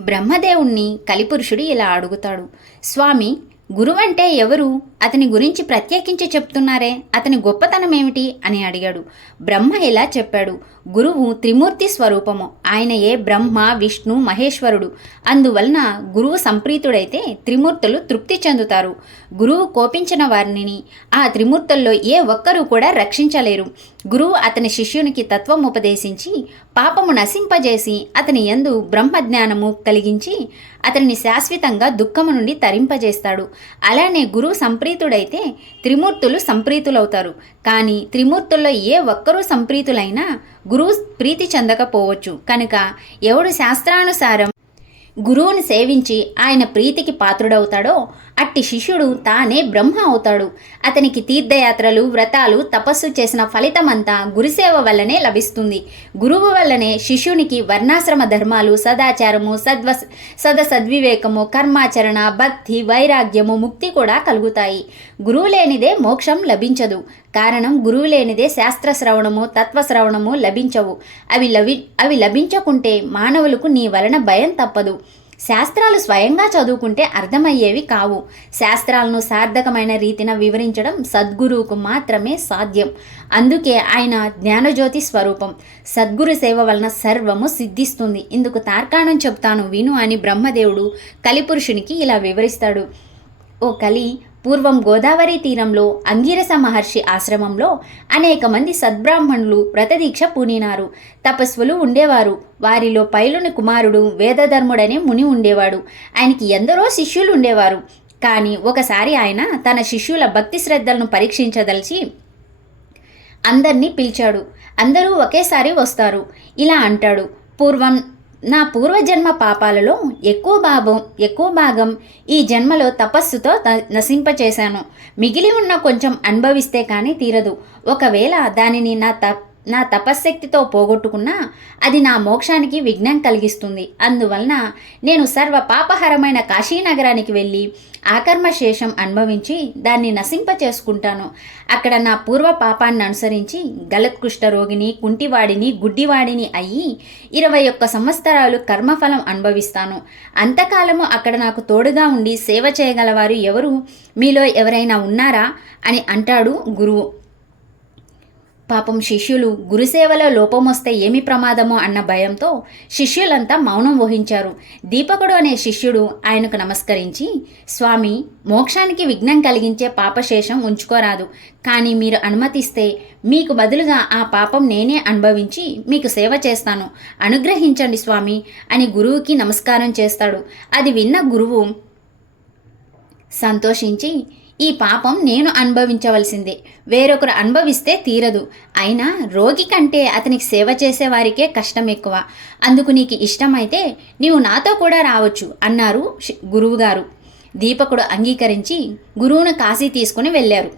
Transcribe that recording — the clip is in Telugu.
బ్రహ్మదేవుణ్ణి కలిపురుషుడు ఇలా అడుగుతాడు. స్వామి, గురువంటే ఎవరు? అతని గురించి ప్రత్యేకించి చెప్తున్నారే, అతని గొప్పతనం ఏమిటి అని అడిగాడు. బ్రహ్మ ఇలా చెప్పాడు. గురువు త్రిమూర్తి స్వరూపము. ఆయనయే బ్రహ్మ, విష్ణు, మహేశ్వరుడు. అందువలన గురువు సంప్రీతుడైతే త్రిమూర్తులు తృప్తి చెందుతారు. గురువు కోపించిన వారిని ఆ త్రిమూర్తుల్లో ఏ ఒక్కరూ కూడా రక్షించలేరు. గురువు అతని శిష్యునికి తత్వం ఉపదేశించి పాపము నశింపజేసి అతని యందు బ్రహ్మజ్ఞానము కలిగించి అతనిని శాశ్వతంగా దుఃఖము నుండి తరింపజేస్తాడు. అలానే గురువు సంప్రీతుడైతే త్రిమూర్తులు సంప్రీతులవుతారు. కానీ త్రిమూర్తుల్లో ఏ ఒక్కరూ సంప్రీతులైనా గురువు ప్రీతి చెందకపోవచ్చు. కనుక ఎవడు శాస్త్రానుసారం గురువుని సేవించి ఆయన ప్రీతికి పాత్రుడవుతాడో అట్టి శిష్యుడు తానే బ్రహ్మ అవుతాడు. అతనికి తీర్థయాత్రలు, వ్రతాలు, తపస్సు చేసిన ఫలితమంతా గురుసేవ వల్లనే లభిస్తుంది. గురువు వల్లనే శిష్యునికి వర్ణాశ్రమ ధర్మాలు, సదాచారము, సద్వివేకము, కర్మాచరణ, భక్తి, వైరాగ్యము, ముక్తి కూడా కలుగుతాయి. గురువు లేనిదే మోక్షం లభించదు. కారణం, గురువు లేనిదే శాస్త్రశ్రవణము, తత్వశ్రవణము లభించవు. అవి లభించకుంటే మానవులకు నీ వలన భయం తప్పదు. శాస్త్రాలు స్వయంగా చదువుకుంటే అర్థమయ్యేవి కావు. శాస్త్రాలను సార్థకమైన రీతిన వివరించడం సద్గురువుకు మాత్రమే సాధ్యం. అందుకే ఆయన జ్ఞానజ్యోతి స్వరూపం. సద్గురు సేవ వలన సర్వము సిద్ధిస్తుంది. ఇందుకు తార్కాణం చెప్తాను విను అని బ్రహ్మదేవుడు కలిపురుషునికి ఇలా వివరిస్తాడు. ఓ కలి, పూర్వం గోదావరి తీరంలో అంగీరస మహర్షి ఆశ్రమంలో అనేక మంది సద్బ్రాహ్మణులు వ్రతదీక్ష పూనినారు. తపస్సులు ఉండేవారు. వారిలో పైలుని కుమారుడు వేదధర్ముడనే ముని ఉండేవాడు. ఆయనకి ఎందరో శిష్యులు ఉండేవారు. కానీ ఒకసారి ఆయన తన శిష్యుల భక్తి శ్రద్ధలను పరీక్షించదలిచి అందరినీ పిలిచాడు. అందరూ ఒకేసారి వస్తారు. ఇలా అంటాడు. నా పూర్వజన్మ పాపాలలో ఎక్కువ భాగం ఈ జన్మలో తపస్సుతో నశింపచేశాను. మిగిలి ఉన్న కొంచెం అనుభవిస్తే కానీ తీరదు. ఒకవేళ దానిని నా తపశ్శక్తితో పోగొట్టుకున్నా అది నా మోక్షానికి విఘ్నం కలిగిస్తుంది. అందువలన నేను సర్వ పాపహరమైన కాశీనగరానికి వెళ్ళి ఆకర్మశేషం అనుభవించి దాన్ని నశింప చేసుకుంటాను. అక్కడ నా పూర్వ పాపాన్ని అనుసరించి గలత్కృష్ట రోగిని, కుంటివాడిని, గుడ్డివాడిని అయ్యి 21 సంవత్సరాలు కర్మఫలం అనుభవిస్తాను. అంతకాలము అక్కడ నాకు తోడుగా ఉండి సేవ చేయగలవారు ఎవరు? మీలో ఎవరైనా ఉన్నారా అని అంటాడు గురువు. పాపం శిష్యులు గురుసేవలో లోపమొస్తే ఏమి ప్రమాదమో అన్న భయంతో శిష్యులంతా మౌనం వహించారు. దీపకుడు అనే శిష్యుడు ఆయనకు నమస్కరించి, స్వామి, మోక్షానికి విఘ్నం కలిగించే పాపశేషం ఉంచుకోరాదు. కానీ మీరు అనుమతిస్తే మీకు బదులుగా ఆ పాపం నేనే అనుభవించి మీకు సేవ చేస్తాను. అనుగ్రహించండి స్వామి అని గురువుకి నమస్కారం చేస్తాడు. అది విన్న గురువు సంతోషించి, ఈ పాపం నేను అనుభవించవలసిందే, వేరొకరు అనుభవిస్తే తీరదు. అయినా రోగి కంటే అతనికి సేవ చేసేవారికే కష్టం ఎక్కువ. అందుకు నీకు ఇష్టమైతే నీవు నాతో కూడా రావచ్చు అన్నారు గురువుగారు. దీపకుడు అంగీకరించి గురువును కాశీ తీసుకుని వెళ్ళారు.